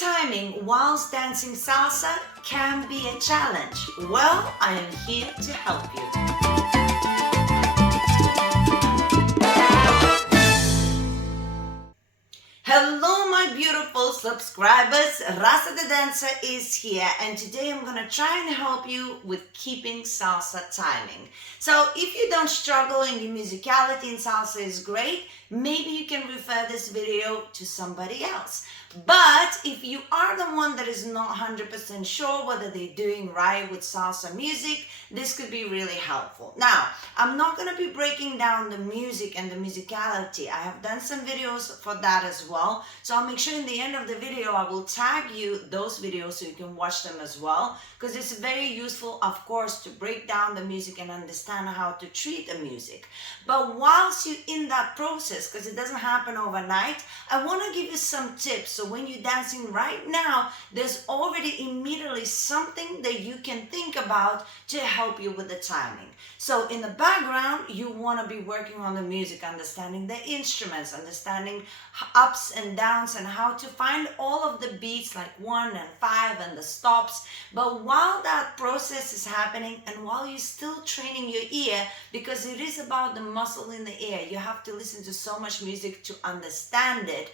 timing whilst dancing salsa can be a challenge. Well, I am here to help you. Hello my beautiful subscribers, Rasa the dancer is here, and today I'm gonna try and help you with keeping salsa timing. So if you don't struggle in your musicality and salsa is great, maybe you can refer this video to somebody else. But if you are the one that is not 100% sure whether they're doing right with salsa music, this could be really helpful. Now, I'm not going to be breaking down the music and the musicality. I have done some videos for that as well. So I'll make sure in the end of the video, I will tag you those videos so you can watch them as well. Because it's very useful, of course, to break down the music and understand how to treat the music. But whilst you're in that process, because it doesn't happen overnight, I want to give you some tips. So when you're dancing right now, there's already immediately something that you can think about to help you with the timing. So in the background, you want to be working on the music, understanding the instruments, understanding ups and downs and how to find all of the beats like 1 and 5 and the stops. But while that process is happening and while you're still training your ear, because it is about the muscle in the ear, you have to listen to so much music to understand it.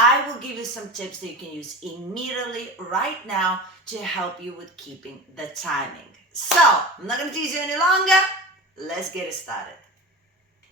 I will give you some tips that you can use immediately right now to help you with keeping the timing. So, I'm not going to tease you any longer. Let's get it started.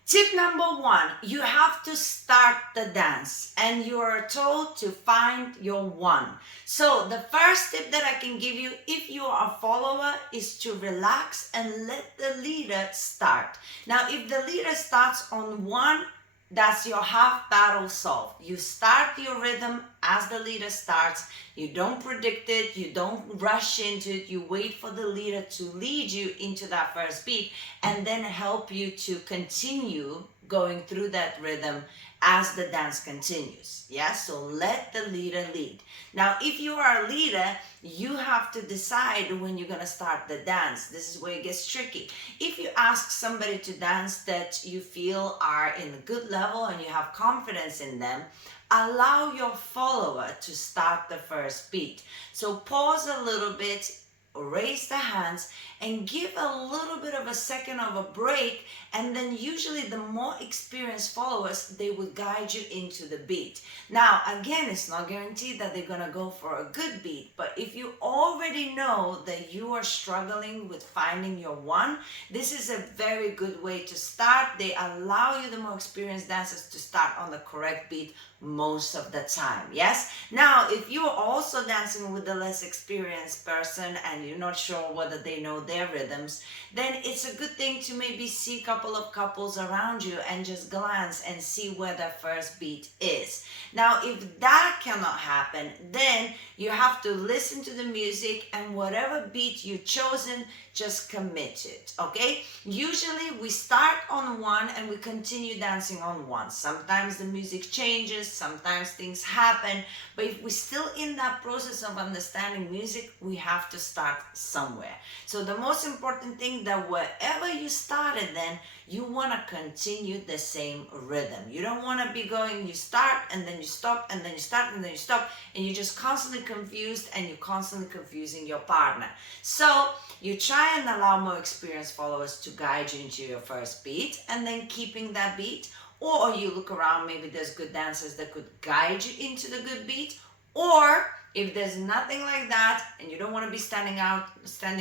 Tip number 1, you have to start the dance and you are told to find your 1. So the first tip that I can give you if you are a follower is to relax and let the leader start. Now, if the leader starts on 1, that's your half battle solved. You start your rhythm as the leader starts. You don't predict it. You don't rush into it. You wait for the leader to lead you into that first beat and then help you to continue going through that rhythm as the dance continues. Yes, so let the leader lead. Now, if you are a leader, you have to decide when you're going to start the dance. This is where it gets tricky. If you ask somebody to dance that you feel are in a good level and you have confidence in them, allow your follower to start the first beat. So pause a little bit, raise the hands, and give a little bit of a second of a break, and then usually the more experienced followers, they will guide you into the beat. Now, again, it's not guaranteed that they're gonna go for a good beat, but if you already know that you are struggling with finding your 1, this is a very good way to start. They allow you, the more experienced dancers, to start on the correct beat most of the time. Yes? Now, if you're also dancing with the less experienced person and you're not sure whether they know their rhythms, then it's a good thing to maybe see a couple of couples around you and just glance and see where their first beat is. Now, if that cannot happen, then you have to listen to the music and whatever beat you've chosen, just commit to it, okay? Usually we start on 1 and we continue dancing on 1. Sometimes the music changes, sometimes things happen, but if we're still in that process of understanding music, we have to start somewhere. So the most important thing that wherever you started, then you want to continue the same rhythm. You don't want to be going, you start and then you stop and then you start and then you stop, and you're just constantly confused and you're constantly confusing your partner. So you try and allow more experienced followers to guide you into your first beat and then keeping that beat, or you look around, maybe there's good dancers that could guide you into the good beat, or if there's nothing like that and you don't want to be standing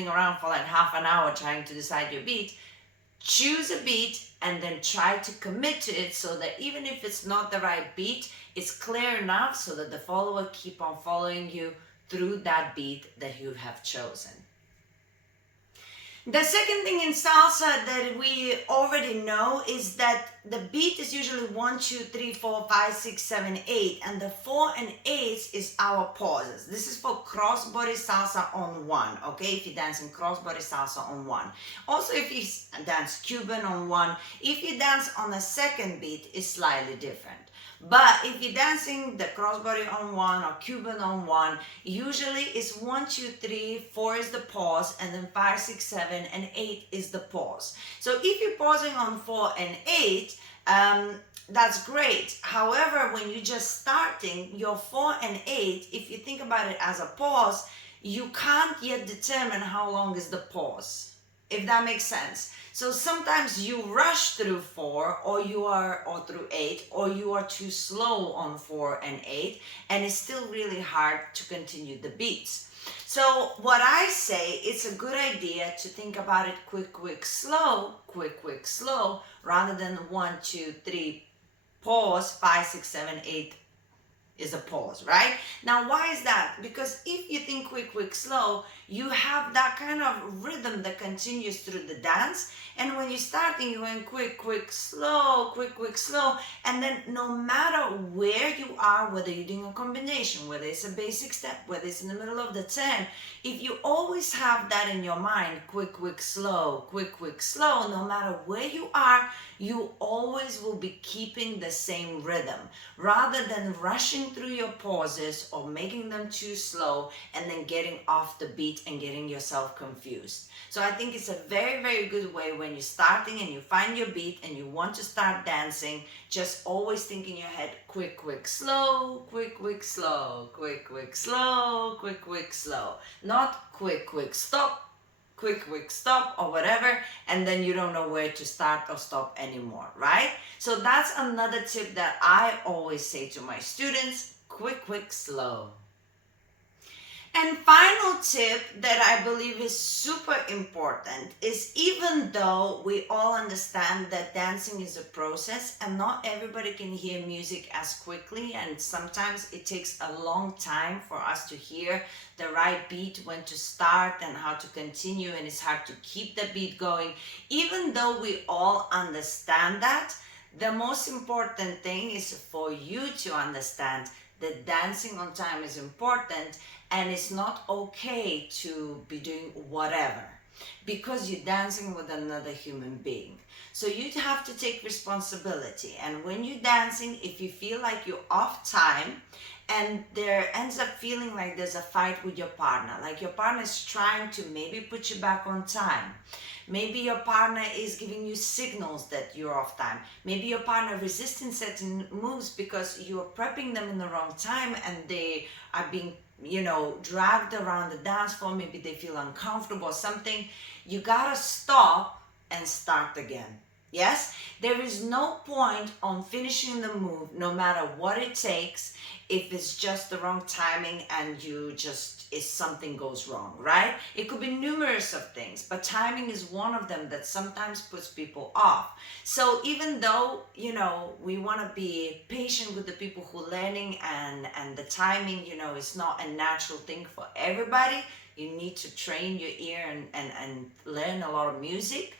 around for like half an hour trying to decide your beat, choose a beat and then try to commit to it so that even if it's not the right beat, it's clear enough so that the follower keep on following you through that beat that you have chosen. The second thing in salsa that we already know is that the beat is usually 1, 2, 3, 4, 5, 6, 7, 8, and the 4 and 8 is our pauses. This is for crossbody salsa on 1, okay? If you dance in crossbody salsa on 1. Also, if you dance Cuban on 1, if you dance on a second beat, it's slightly different. But if you're dancing the crossbody on 1 or Cuban on 1, usually it's 1, 2, 3, 4 is the pause, and then 5, 6, 7, and 8 is the pause. So if you're pausing on 4 and 8, that's great. However, when you're just starting, your 4 and 8, if you think about it as a pause, you can't yet determine how long is the pause, if that makes sense. So sometimes you rush through 4, or through 8, or you are too slow on 4 and 8, and it's still really hard to continue the beats. So what I say, it's a good idea to think about it quick, quick, slow, rather than 1, 2, 3, pause, 5, 6, 7, 8 is a pause, right? Now, why is that? Because if you think quick, slow, you have that kind of rhythm that continues through the dance. And when you're starting, you're going quick, slow, quick, slow. And then no matter where you are, whether you're doing a combination, whether it's a basic step, whether it's in the middle of the turn, if you always have that in your mind, quick, slow, quick, slow, no matter where you are, you always will be keeping the same rhythm rather than rushing through your pauses or making them too slow and then getting off the beat and getting yourself confused. So I think it's a very good way when you're starting and you find your beat and you want to start dancing, just always think in your head, quick, slow, quick, slow, quick, slow, quick, slow. Not quick, stop, quick, stop, or whatever, and then you don't know where to start or stop anymore, right? So that's another tip that I always say to my students, quick, slow. And final tip that I believe is super important is, even though we all understand that dancing is a process and not everybody can hear music as quickly, and sometimes it takes a long time for us to hear the right beat, when to start and how to continue, and it's hard to keep the beat going. Even though we all understand that, the most important thing is for you to understand that dancing on time is important, and it's not okay to be doing whatever because you're dancing with another human being. So you have to take responsibility, and when you're dancing, if you feel like you're off time and there ends up feeling like there's a fight with your partner, like your partner is trying to maybe put you back on time, maybe your partner is giving you signals that you're off time, maybe your partner resisting certain moves because you're prepping them in the wrong time and they are being dragged around the dance floor, maybe they feel uncomfortable or something, you gotta stop and start again. Yes, there is no point on finishing the move, no matter what it takes, if it's just the wrong timing and if something goes wrong, right? It could be numerous of things, but timing is one of them that sometimes puts people off. So even though, we want to be patient with the people who are learning, and the timing, is not a natural thing for everybody. You need to train your ear and learn a lot of music.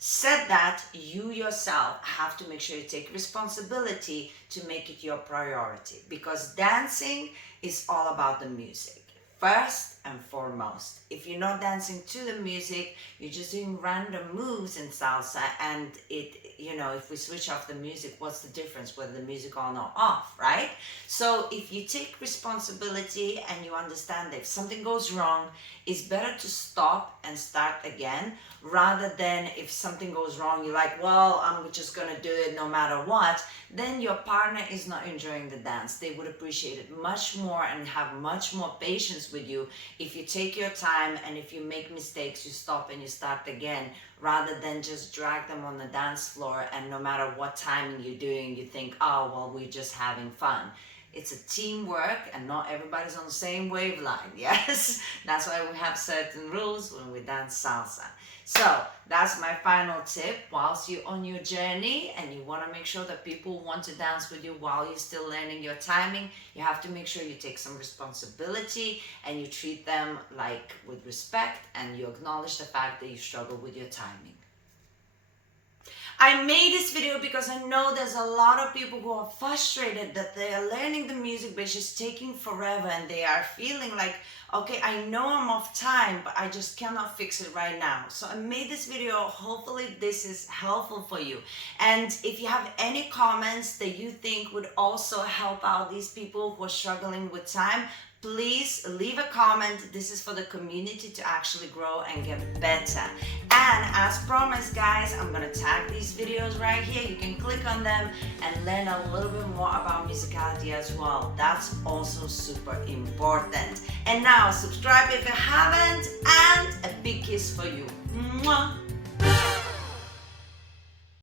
Said that, you yourself have to make sure you take responsibility to make it your priority, because dancing is all about the music first and foremost. If you're not dancing to the music, you're just doing random moves in salsa, and if we switch off the music, what's the difference whether the music on or off, right? So if you take responsibility and you understand that if something goes wrong, it's better to stop and start again, rather than if something goes wrong, you're like, well, I'm just gonna do it no matter what. Then your partner is not enjoying the dance. They would appreciate it much more and have much more patience with you if you take your time, and if you make mistakes, you stop and you start again, rather than just drag them on the dance floor, and no matter what timing you're doing, you think, oh, well, we're just having fun. It's a teamwork, and not everybody's on the same wavelength. Yes, that's why we have certain rules when we dance salsa. So that's my final tip. Whilst you're on your journey and you want to make sure that people want to dance with you while you're still learning your timing, you have to make sure you take some responsibility and you treat them like with respect, and you acknowledge the fact that you struggle with your timing. I made this video because I know there's a lot of people who are frustrated that they are learning the music but it's just taking forever, and they are feeling like, okay, I know I'm off time, but I just cannot fix it right now. So I made this video. Hopefully this is helpful for you. And if you have any comments that you think would also help out these people who are struggling with time, please leave a comment. This is for the community to actually grow and get better. And as promised, guys, I'm gonna tag these videos right here. You can click on them and learn a little bit more about musicality as well. That's also super important. And now subscribe if you haven't, and a big kiss for you.